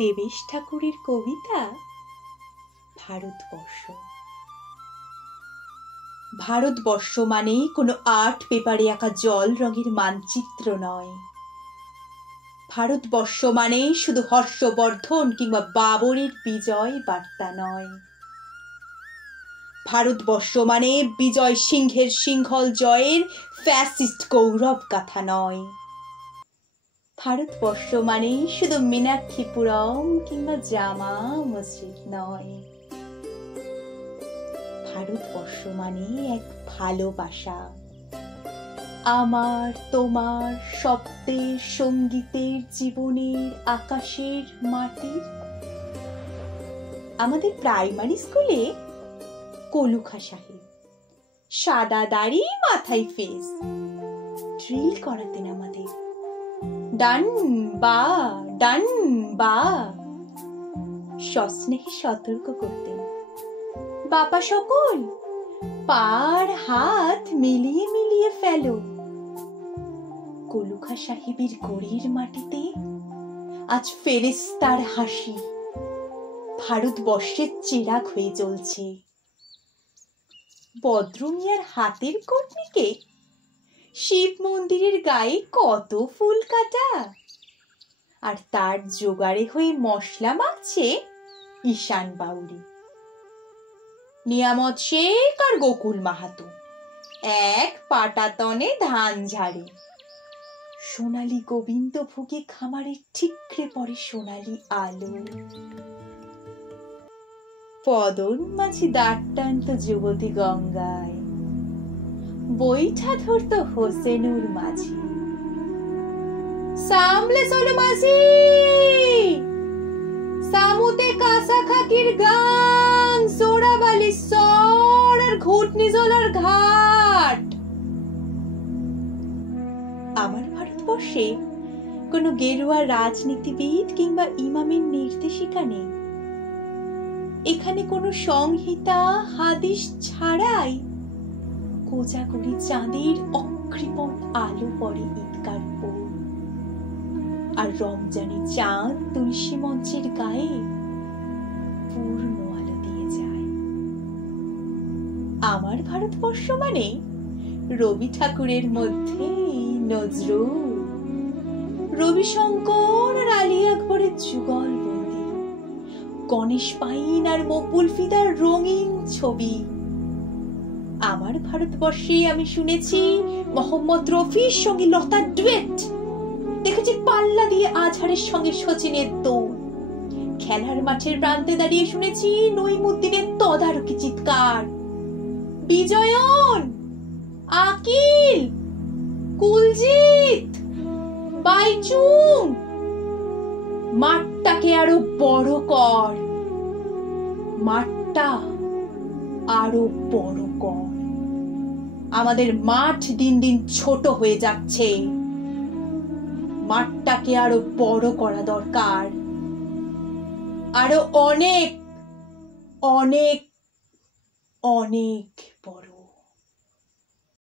দেবেশ ঠাকুরের কবিতা ভারতবর্ষ। ভারতবর্ষ মানে কোনো আর্ট পেপারে আঁকা জল রঙের মানচিত্র নয়। ভারতবর্ষ মানে শুধু হর্ষবর্ধন কিংবা বাবরের বিজয় বার্তা নয়। ভারতবর্ষ মানে বিজয় সিংহের সিংহল জয়ের ফ্যাসিস্ট গৌরব গাথা নয়। ভারতবর্ষ মানে শুধু মীনাক্ষীপুরম কিংবা জামা মসজিদ নয়। ভারতবর্ষ মানে এক ভালোবাসা, আমার তোমার শব্দের সঙ্গীতের জীবনের আকাশের মাটির। আমাদের প্রাইমারি স্কুলে কলুখা সাহেব সাদা দাড়ি মাথায় ফেস ড্রিল করাতেন আমাদের। ডান বা ডান বা সস্নেহে সতর্ক করতেন, বাবা সকল পার হাত মিলিয়ে মিলিয়ে ফেলো। কলুখা সাহেবের গড়ির মাটিতে আজ ফেরেশতার হাসি ভারতবর্ষের চেরাগ হয়ে জ্বলছে। বদ্রমিয়ার হাতের কর্মীকে শিব মন্দিরের গায়ে কত ফুল কাটা, আর তার জোগাড়ে হয়ে মশলা মাখছে ঈশান বাউরি। নিয়ামত শেখ আর গোকুল মাহাতো এক পাটাতনে ধান ঝাড়ে। সোনালী গোবিন্দ ভোগে খামারের ঠিকরে পড়ে সোনালী আলো। পদন মাঝি দাঁড় টানত যুবতী গঙ্গায়, বৈঠা ধরত হোসেনুর মাঝি। সামলে চলো মাঝি, সামুতে কাঁসা খাকির গান, সোড়াবালি সর আর ঘুটনি জলার ঘাট। আমার ভারতবর্ষে কোনো গেরুয়া রাজনীতিবিদ কিংবা ইমামের নির্দেশিকা নেই। এখানে কোনো সংহিতা হাদিস ছাড়াই কোজাগরি চাঁদের অকৃপণ আলো পড়ে ঈদগার উপর, আর রমজানের চাঁদ তুলসী মঞ্চের গায়ে পূর্ণ আলো দিয়ে যায়। আমার ভারতবর্ষ মানে রবি ঠাকুরের মধ্যে নজরুল, রবিশঙ্কর আর আলী আকবরের যুগল বন্দি, গণেশ পাইন আর মকবুল ফিদার রঙিন ছবি। আমার ভারতবর্ষে আমি শুনেছি মোহাম্মদ রফির সঙ্গে লতার ডুয়েট, দেখেছি পাল্লা দিয়ে আজহারের সঙ্গে সচিনের দৌড়, খেলার মাঠের প্রান্তে দাঁড়িয়ে শুনেছি নইমুদ্দিনের তদারকি চিৎকার। বিজয়ন, আকিল, কুলজিৎ, বাইচুং, মাঠটাকে আরো বড় কর, মাঠটা আরো বড় কর। আমাদের মাঠ দিন দিন ছোট হয়ে যাচ্ছে, মাঠটাকে আরো বড় করা দরকার, আরো অনেক অনেক অনেক বড়।